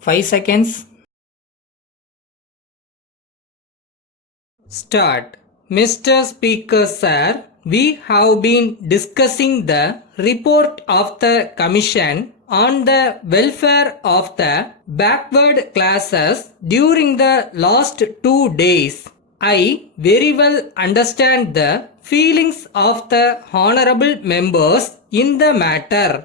5 seconds. Start. Mr. Speaker Sir, we have been discussing the report of the Commission on the welfare of the backward classes during the last 2 days. I very well understand the feelings of the honorable members in the matter.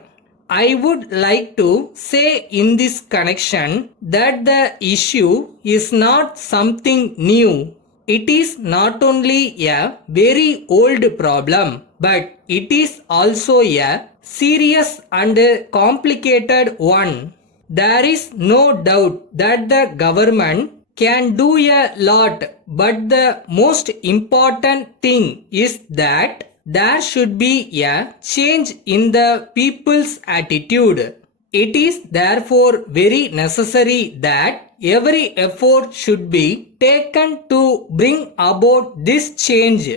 I would like to say in this connection that the issue is not something new. It is not only a very old problem, but it is also a serious and complicated one. There is no doubt that the government can do a lot, but the most important thing is that there should be a change in the people's attitude. It is therefore very necessary that every effort should be taken to bring about this change.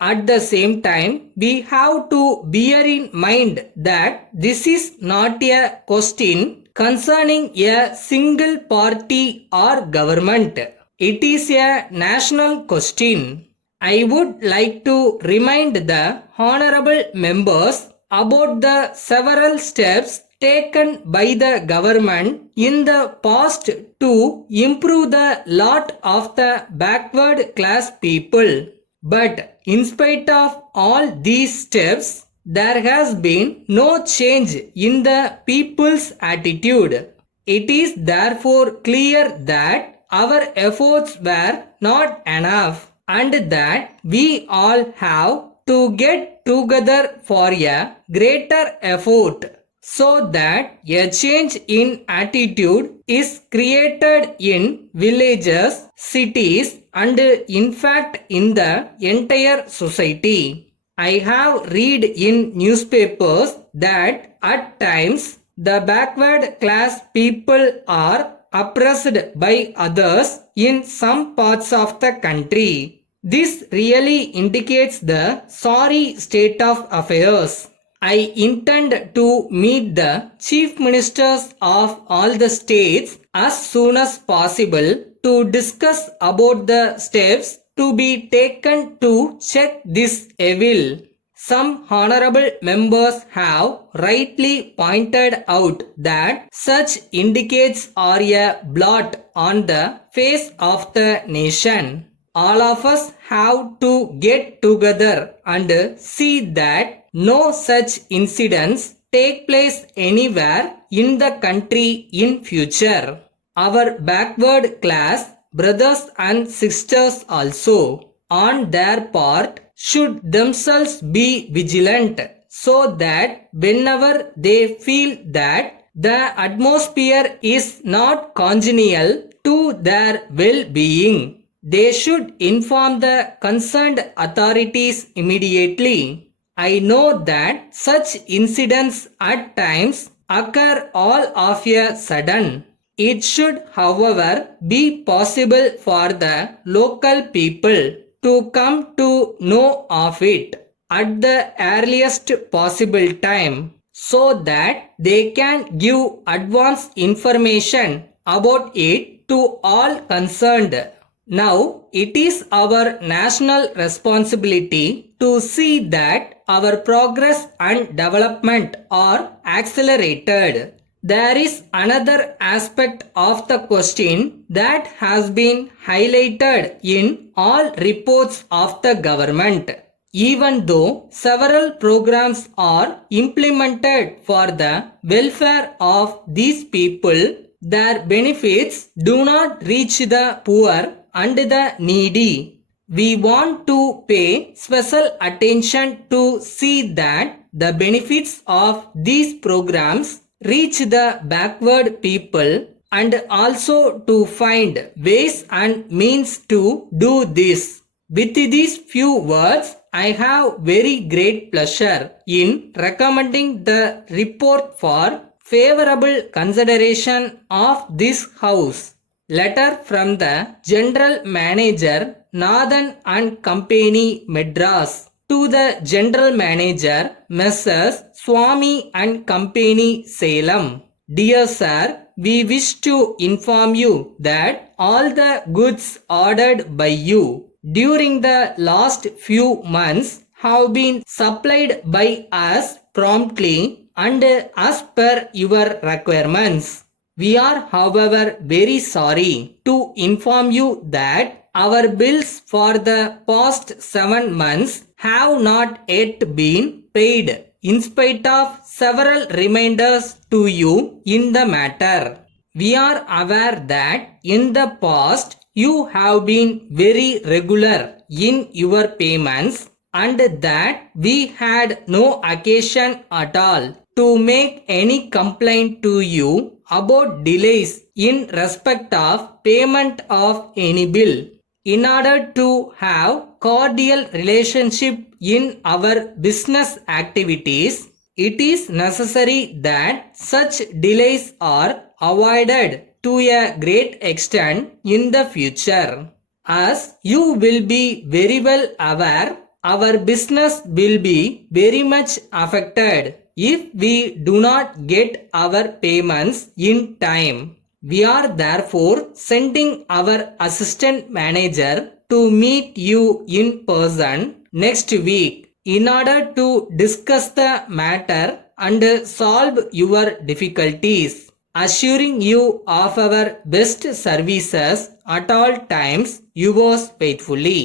At the same time, we have to bear in mind that this is not a question concerning a single party or government. It is a national question. I would like to remind the honorable members about the several steps taken by the government in the past to improve the lot of the backward class people. But in spite of all these steps, there has been no change in the people's attitude. It is therefore clear that our efforts were not enough and that we all have to get together for a greater effort so that a change in attitude is created in villages, cities, and in fact in the entire society. I have read in newspapers that at times the backward class people are oppressed by others in some parts of the country. This really indicates the sorry state of affairs. I intend to meet the chief ministers of all the states as soon as possible to discuss about the steps to be taken to check this evil. Some honorable members have rightly pointed out that such indicates are a blot on the face of the nation. All of us have to get together and see that no such incidents take place anywhere in the country in future. Our backward class brothers and sisters also, on their part, should themselves be vigilant so that whenever they feel that the atmosphere is not congenial to their well-being, they should inform the concerned authorities immediately. I know that such incidents at times occur all of a sudden. It should, however, be possible for the local people to come to know of it at the earliest possible time so that they can give advance information about it to all concerned. Now, it is our national responsibility to see that our progress and development are accelerated. There is another aspect of the question that has been highlighted in all reports of the government. Even though several programs are implemented for the welfare of these people, their benefits do not reach the poor and the needy. We want to pay special attention to see that the benefits of these programs reach the backward people and also to find ways and means to do this. With these few words, I have very great pleasure in recommending the report for favorable consideration of this House. Letter from the General Manager, Nathan and Company, Madras, to the General Manager, Messrs. Swami and Company, Salem. Dear Sir, we wish to inform you that all the goods ordered by you during the last few months have been supplied by us promptly and as per your requirements. We are, however, very sorry to inform you that our bills for the past 7 months have not yet been paid in spite of several reminders to you in the matter. We are aware that in the past you have been very regular in your payments and that we had no occasion at all to make any complaint to you about delays in respect of payment of any bill. In order to have cordial relationship in our business activities, it is necessary that such delays are avoided to a great extent in the future. As you will be very well aware, our business will be very much affected if we do not get our payments in time. We are therefore sending our assistant manager to meet you in person next week in order to discuss the matter and solve your difficulties, assuring you of our best services at all times. Yours faithfully.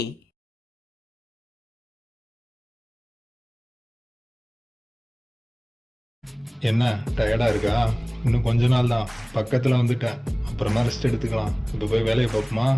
என்ன டயர்டா இருக்கா? இன்னும் கொஞ்ச நாள் தான், பக்கத்துல வந்துட்டேன். அப்புறமா ரெஸ்ட் எடுத்துக்கலாம். இப்போ போய் வேலையை பார்ப்போமா?